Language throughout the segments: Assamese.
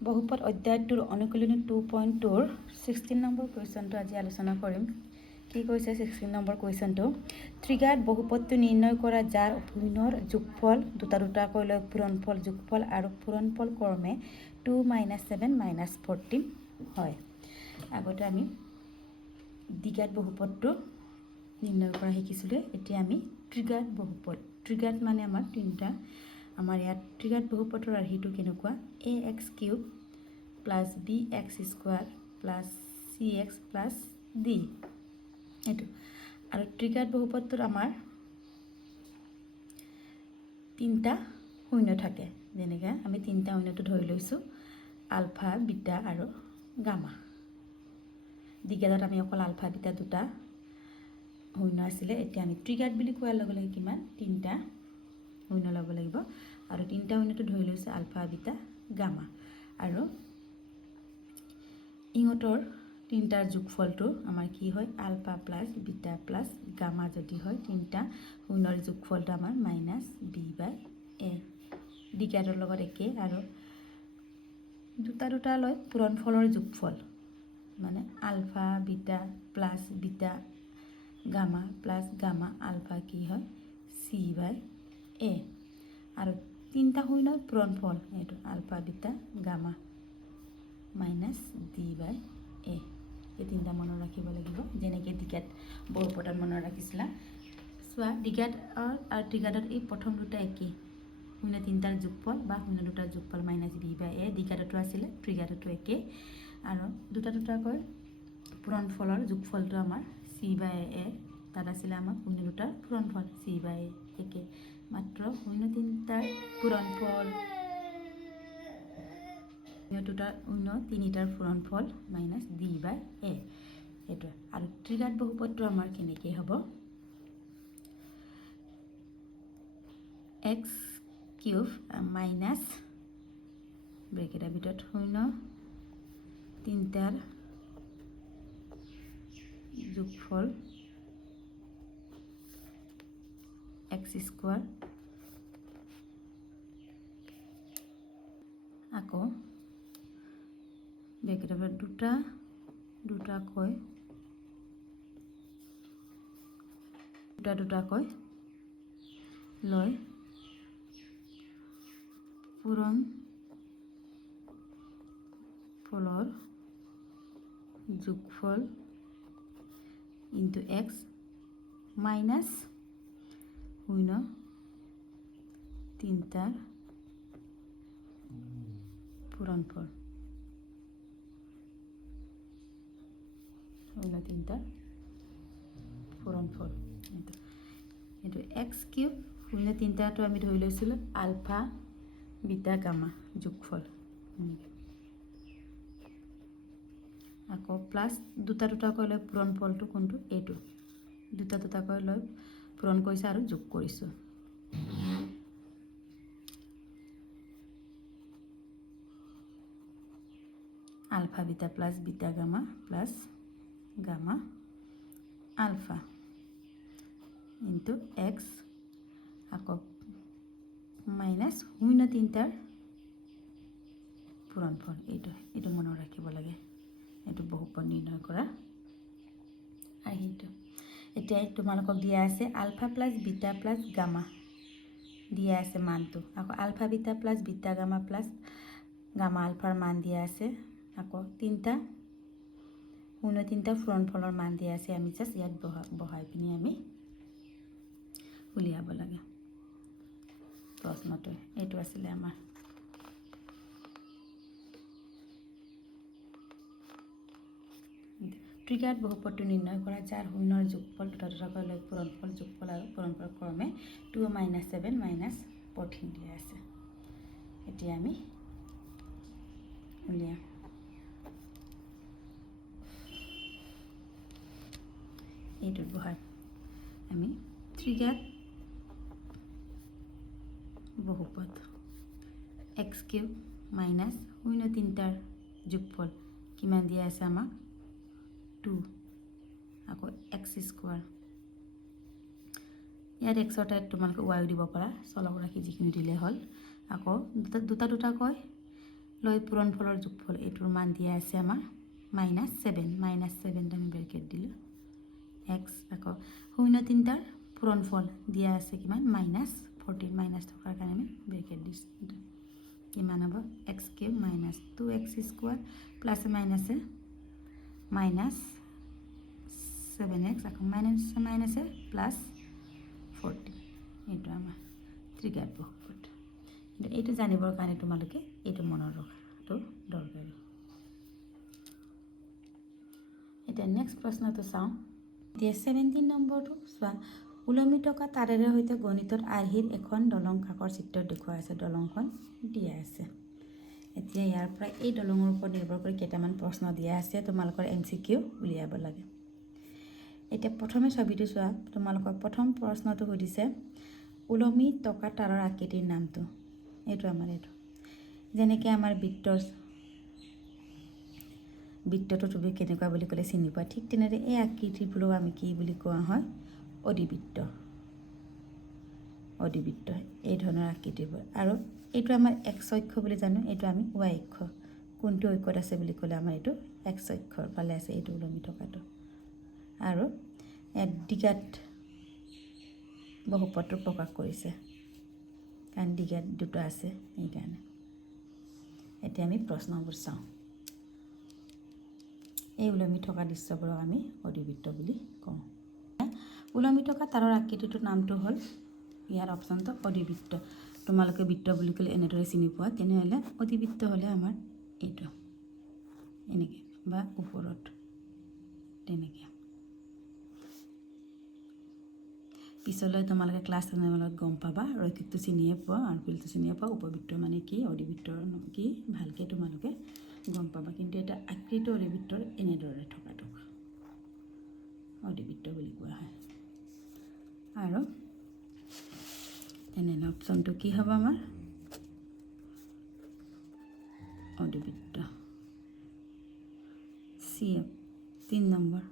বহুপদ অধ্যায়টোৰ অনুকূলনী 2.2 16 নম্বৰ কুৱেশ্যনটো আজি আলোচনা কৰিম। কি কৈছে 16 নম্বৰ কুৱেশ্যনটো? ত্ৰিঘাত বহুপদটো নিৰ্ণয় কৰা যাৰ অভিন্নৰ যোগফল দুটাকৈ লৈ পূৰণফল যোগফল আৰু পূৰণফল ক্ৰমে 2 - 7 - 14 হয়। আগতে আমি দ্বিঘাত বহুপদটো নিৰ্ণয় কৰা শিকিছিলোঁ। এতিয়া আমি ত্ৰিঘাত বহুপদ। ত্ৰিঘাত মানে আমাৰ তিনিটা। আমাৰ ইয়াত ত্ৰিঘাত বহুপদৰ ৰাশিটো কেনেকুৱা? ax³ + bx² + cx + d এইটো। আৰু ত্ৰিঘাত বহুপদটোৰ আমাৰ তিনিটা শূন্য থাকে। যেনেকৈ আমি তিনিটা শূন্যটো ধৰি লৈছোঁ আলফা, বিটা আৰু গামা। দ্বিঘাতত আমি অকল আলফা, বিটা দুটা শূন্য আছিলে। এতিয়া আমি ত্ৰিঘাত বুলি কোৱাৰ লগে লগে কিমান? তিনিটা শূন্য ল'ব লাগিব। আৰু তিনিটা শূন্যটো ধৰি লৈছে আলফা, বিটা, গামা। আৰু ইহঁতৰ তিনিটাৰ যোগফলটো আমাৰ কি হয়? আলফা + বিটা + গামা যদি হয়, তিনিটা শূন্যৰ যোগফলটো আমাৰ -b/a। দ্বিঘাতৰ লগত একেই। আৰু দুটা লৈ পূৰণফলৰ যোগফল মানে alpha, beta + beta gamma + gamma alpha কি হয়? c/a। আৰু তিনিটা শূন্যৰ পূৰণফল এইটো আলফা, বিটা, গামা -d/a। এই তিনিটা মনত ৰাখিব লাগিব। যেনেকৈ দ্বিঘাত বহুপদত মনত ৰাখিছিলা। চোৱা, দ্বিঘাত আৰু ত্ৰিঘাতত এই প্ৰথম দুটা একেই। শূন্য তিনিটাৰ যোগফল বা শূন্য দুটাৰ যোগফল -b/a। দ্বিঘাততো আছিলে, ত্ৰিঘাততো একেই। আৰু দুটাকৈ পূৰণফলৰ যোগফলটো আমাৰ c/a। তাত আছিলে আমাৰ শূন্য দুটাৰ পূৰণফল c/a একে। মাত্ৰ শূন্য তিনিটাৰ পূৰণফল শূন্য তিনিটাৰ পূৰণফল -d/a এইটোৱে। আৰু ত্ৰিঘাত বহুপদটো আমাৰ কেনেকৈ হ'ব? x³ মাইনাছ ব্ৰেকেটৰ ভিতৰত শূন্য তিনিটাৰ যোগফল x² আকৌ ব্ৰেকেটৰ ভিতৰত দুটাকৈ লৈ পূৰণফলৰ যোগফল * x মাইনাছ শূন্য তিনিটাৰ পূৰণফল এইটো x³ শূন্য তিনিটাটো আমি ধৰি লৈছিলোঁ আলফা, বিটা, গামা যোগফল। আকৌ প্লাছ দুটাকৈ লৈ পূৰণফলটো কোনটো? এইটো। দুটাকৈ লৈ পূৰণ কৰিছোঁ আৰু যোগ কৰিছোঁ। Alpha, beta + beta, gamma + gamma alpha * x আকৌ মাইনাছ শূন্য তিনিটাৰ পূৰণফল। এইটো মনত ৰাখিব লাগে। এইটো বহুপদ নিৰ্ণয় কৰা সেইটো। এতিয়া তোমালোকক দিয়া আছে আলফা + বিটা + গামা দিয়া আছে মানটো। আকৌ alpha, beta + beta, gamma + gamma আলফাৰ মান দিয়া আছে। আকৌ শূন্য তিনিটা পূৰণফলৰ মান দিয়া আছে। আমি জাষ্ট ইয়াত বহাই পিনি আমি উলিয়াব লাগে প্ৰশ্নটো। এইটো আছিলে আমাৰ ত্ৰিঘাত বহুপদটো নিৰ্ণয় কৰা যাৰ শূন্যৰ যোগফল দুটাকৈ লৈ পূৰণফল যোগফল আৰু পূৰণফল ক্ৰমে 2 - 7 - 14 দিয়া আছে। এতিয়া আমি উলিয়াম। এইটোত বহাই আমি ত্ৰিঘাত বহুপদ x³ মাইনাছ শূন্য তিনিটাৰ যোগফল কিমান দিয়া আছে আমাক? 2 আকৌ x²। ইয়াত xৰ ঠাইত তোমালোকে y দিব পাৰা। চলক ৰাশি যিখিনি দিলে হ'ল। আকৌ দুটাকৈ লৈ পূৰণফলৰ যোগফল এইটোৰ মান দিয়া আছে আমাৰ -7 -7 আমি ব্ৰেকেট দিলোঁ এক্স আকৌ 0 তিনিটাৰ পূৰণফল দিয়া আছে কিমান -14 মাইনাছ থকাৰ কাৰণে আমি ব্ৰেকেট দিছোঁ কিমান হ'ব X cube -2x square plus মাইনাছে -7x আকৌ মাইনাছে প্লাছ 14 এইটো আমাৰ ত্ৰিঘাত বহুপদ কিন্তু এইটো জানিবৰ কাৰণে তোমালোকে এইটো মনত ৰখাটো দৰকাৰী এতিয়া নেক্সট প্ৰশ্নটো চাওঁ এতিয়া 17 নম্বৰটো চোৱা ওলমি থকা তাৰেৰে সৈতে গণিতৰ আৰ্হিৰ এখন দলং কাষৰ চিত্ৰত দেখুওৱা আছে দলংখন দিয়া আছে এতিয়া ইয়াৰ পৰা এই দলঙৰ ওপৰত নিৰ্ভৰ কৰি কেইটামান প্ৰশ্ন দিয়া আছে তোমালোকৰ MCQ উলিয়াব লাগে এতিয়া প্ৰথমে ছবিটো চোৱা তোমালোকক প্ৰথম প্ৰশ্নটো সুধিছে ওলমি থকা তাৰৰ আকৃতিৰ নামটো এইটো আমাৰ এইটো যেনেকৈ আমাৰ বৃত্তটো তুমি কেনেকুৱা বুলি ক'লে চিনি পোৱা ঠিক তেনেদৰে এই আকৃতিবোৰক আমি কি বুলি কোৱা হয় অধিবৃত্ত এই ধৰণৰ আকৃতিবোৰ আৰু এইটো আমাৰ এক্স অক্ষ বুলি জানো এইটো আমি y অক্ষ কোনটো ঐক্যত আছে বুলি ক'লে আমাৰ এইটো এক্স অক্ষৰ ফালে আছে এইটো ওলমি থকাটো আৰু ইয়াত দ্বিঘাত বহুপদটো প্ৰকাশ কৰিছে কাৰণ দ্বিঘাত দুটা আছে সেইকাৰণে এতিয়া আমি প্ৰশ্নবোৰ চাওঁ এই ওলমি থকা দৃশ্যবোৰক আমি অধিবৃত্ত বুলি কওঁ ওলমি থকা তাৰৰ আকৃতিটোৰ নামটো হ'ল ইয়াৰ অপশ্যনটো অধিবৃত্ত তোমালোকে বৃত্ত বুলি ক'লে এনেদৰে চিনি পোৱা তেনেহ'লে অধিবৃত্ত হ'লে আমাৰ এইটো এনেকৈ বা ওপৰত তেনেকৈ পিছলৈ তোমালোকে ক্লাছ 10 গম পাবা ৰৈখিকটো চিনিয়ে পোৱা আৰু ফিল্ডটো চিনিয়ে পোৱা উপবৃত্ত মানে কি অধিবৃত্তৰ কি ভালকৈ তোমালোকে গম পাবা কিন্তু এটা আকৃতি অধিবৃত্তৰ এনেদৰে থকাটোক অধিবৃত্ত বুলি কোৱা হয় আৰু তেনেহ'লে অপশ্যনটো কি হ'ব আমাৰ অধিবৃত্ত চি 3 নম্বৰ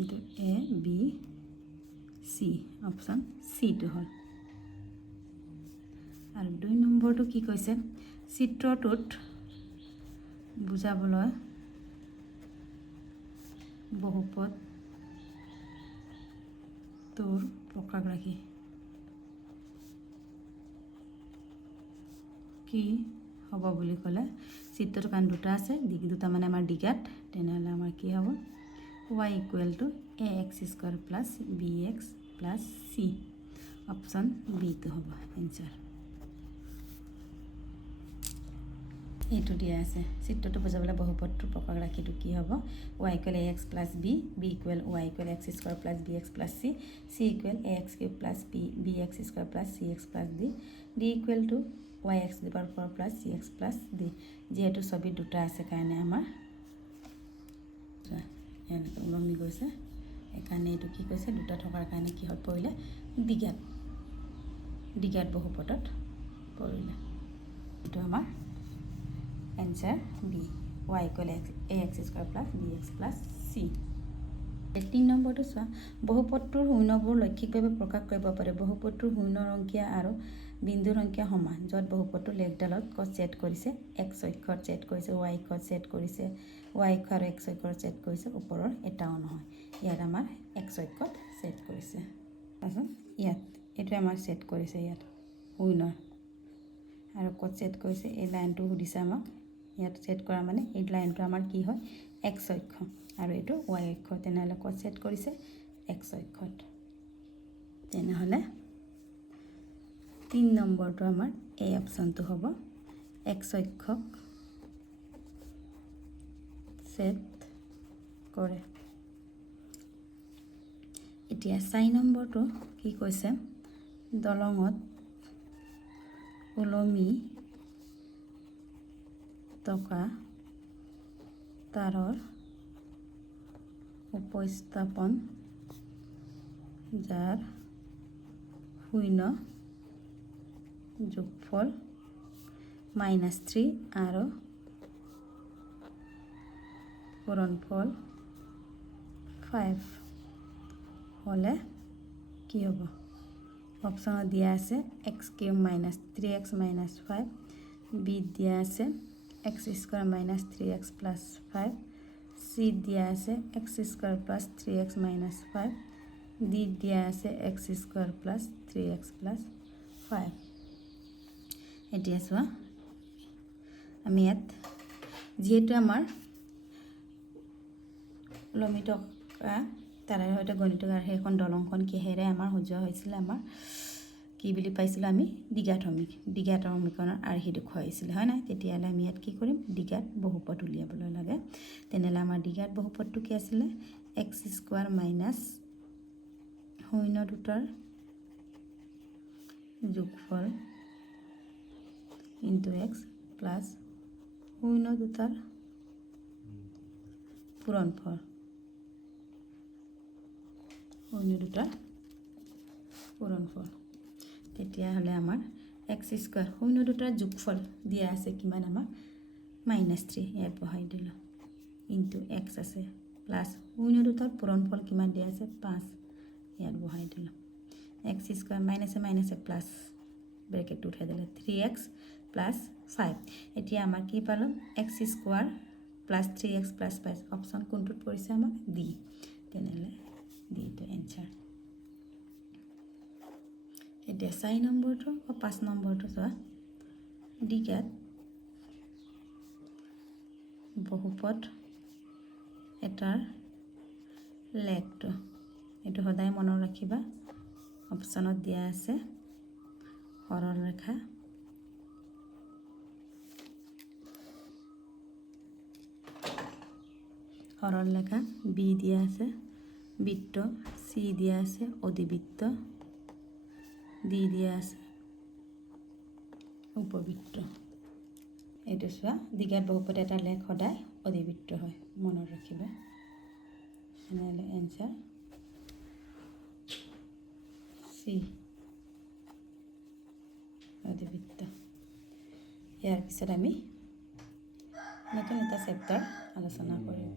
এইটো A B C অপশ্যন চিটো হ'ল আৰু 2 নম্বৰটো কি কৈছে চিত্ৰটোত বুজাবলৈ বহুপদ তোৰ প্ৰকাশ ৰাখি কি হ'ব বুলি ক'লে চিত্ৰটো কাৰণ দুটা আছে দুটা মানে আমাৰ দ্বিঘাত তেনেহ'লে আমাৰ কি হ'ব y equal to ax square plus bx plus c option বিটো হ'ব এনচাৰ এইটো দিয়া আছে চিত্ৰটো বুজাবলৈ বহুপদটোৰ প্ৰকাশ ৰাখিটো কি হ'ব y equal ax plus b equal y equal x square plus bx plus c equal ax cube plus bx square plus cx plus d equal to yx to the power 4 plus cx plus d যিহেতু ছবি দুটা আছে কাৰণে আমাৰ এনেকৈ ওলমি গৈছে সেইকাৰণে এইটো কি কৈছে দুটা থকাৰ কাৰণে কিহত পৰিলে দ্বিঘাত বহুপদত পৰিলে এইটো আমাৰ answer B y equal ax square plus bx plus c 3 নম্বৰটো চোৱা বহুপদটোৰ শূন্যবোৰ লৈখিকভাৱে প্ৰকাশ কৰিব পাৰে বহুপদটোৰ শূন্যৰ সংখ্যা আৰু বিন্দুৰ সংখ্যা সমান য'ত বহুপদটো লেখডালত ছেট কৰিছে x অক্ষত ছেট কৰিছে y অক্ষত ছেট কৰিছে y অক্ষ আৰু x অক্ষত ছেট কৰিছে ওপৰৰ এটাও নহয় ইয়াত আমাৰ x অক্ষত ছেট কৰিছে তাৰপিছত ইয়াত এইটো আমাৰ ছেট কৰিছে ইয়াত শূন্যৰ আৰু ক'ত ছেট কৰিছে এই লাইনটো সুধিছে আমাক ইয়াত ছেট কৰা মানে এই লাইনটো আমাৰ কি হয় x অক্ষ আৰু এইটো y অক্ষ তেনেহ'লে ক'ত ছেট কৰিছে x অক্ষত তেনেহ'লে 3 নম্বৰটো আমাৰ এই অপশ্যনটো হ'ব x অক্ষক ছেট কৰে এতিয়া 4 নম্বৰটো কি কৈছে দলঙত ওলমি থকা তাৰৰ উপস্থাপন যাৰ শূন্য যোগফল -3 আৰু পূৰণফল 5 হ'লে কি হ'ব অপশ্যনত দিয়া আছে x cube minus 3x minus 5, বিত দিয়া আছে x square minus 3x plus 5, চিত দিয়া আছে x square plus 3x minus 5, ডিত দিয়া আছে x square plus 3x plus 5। এতিয়া চোৱা আমি ইয়াত যিহেতু আমাৰ লমিতকা তাৰাৰ সৈতে গণিতকাৰ সেইখন দলংখন কিহেৰে আমাৰ সজোৱা হৈছিলে, আমাৰ কি বুলি পাইছিলোঁ আমি দ্বিঘাত সমীকৰণৰ আৰ্হি দেখুৱাইছিলে, হয় নাই? তেতিয়াহ'লে আমি ইয়াত কি কৰিম, দ্বিঘাত বহুপদ উলিয়াবলৈ লাগে। তেনেহ'লে আমাৰ দ্বিঘাত বহুপদটো কি আছিলে, এক্স স্কোৱাৰ মাইনাছ 0 দুটাৰ যোগফল ইনটু এক্স প্লাছ 0 দুটাৰ পূৰণফল, 0 দুটাৰ পূৰণফল। তেতিয়াহ'লে আমাৰ এক্স স্কোৱাৰ 0 দুটাৰ যোগফল দিয়া আছে কিমান, আমাৰ -3, ইয়াত বহাই দিলোঁ, ইনটু এক্স আছে প্লাছ 0 দুটাৰ পূৰণফল কিমান দিয়া আছে 5, ইয়াত বহাই দিলোঁ, এক্স স্কোৱাৰ মাইনাছে প্লাছ ব্ৰেকেটটো উঠাই দিলে 3x প্লাছ 5। এতিয়া আমাৰ কি পালোঁ, x square plus 3x plus 5, option কোনটোত পৰিছে আমাক, ডি। তেনেহ'লে ডিটো এনচাৰ। এতিয়া 4 নম্বৰটো বা 5 নম্বৰটো চোৱা, দ্বিঘাত বহুপদ এটাৰ লেগটো, এইটো সদায় মনত ৰাখিবা। অপশ্যনত দিয়া আছে সৰল ৰেখা, বি দিয়া আছে, বৃত্ত চি দিয়া আছে, অধিবৃত্ত ডি দিয়া আছে, উপবৃত্ত। এইটো চোৱা, দ্বিঘাত বহুপদ এটাৰ লেগ সদায় অধিবৃত্ত হয়, মনত ৰাখিবা। তেনেহ'লে এনচাৰ চি, অধিবৃত্ত। ইয়াৰ পিছত আমি নতুন এটা চেপ্টাৰ আলোচনা কৰিম।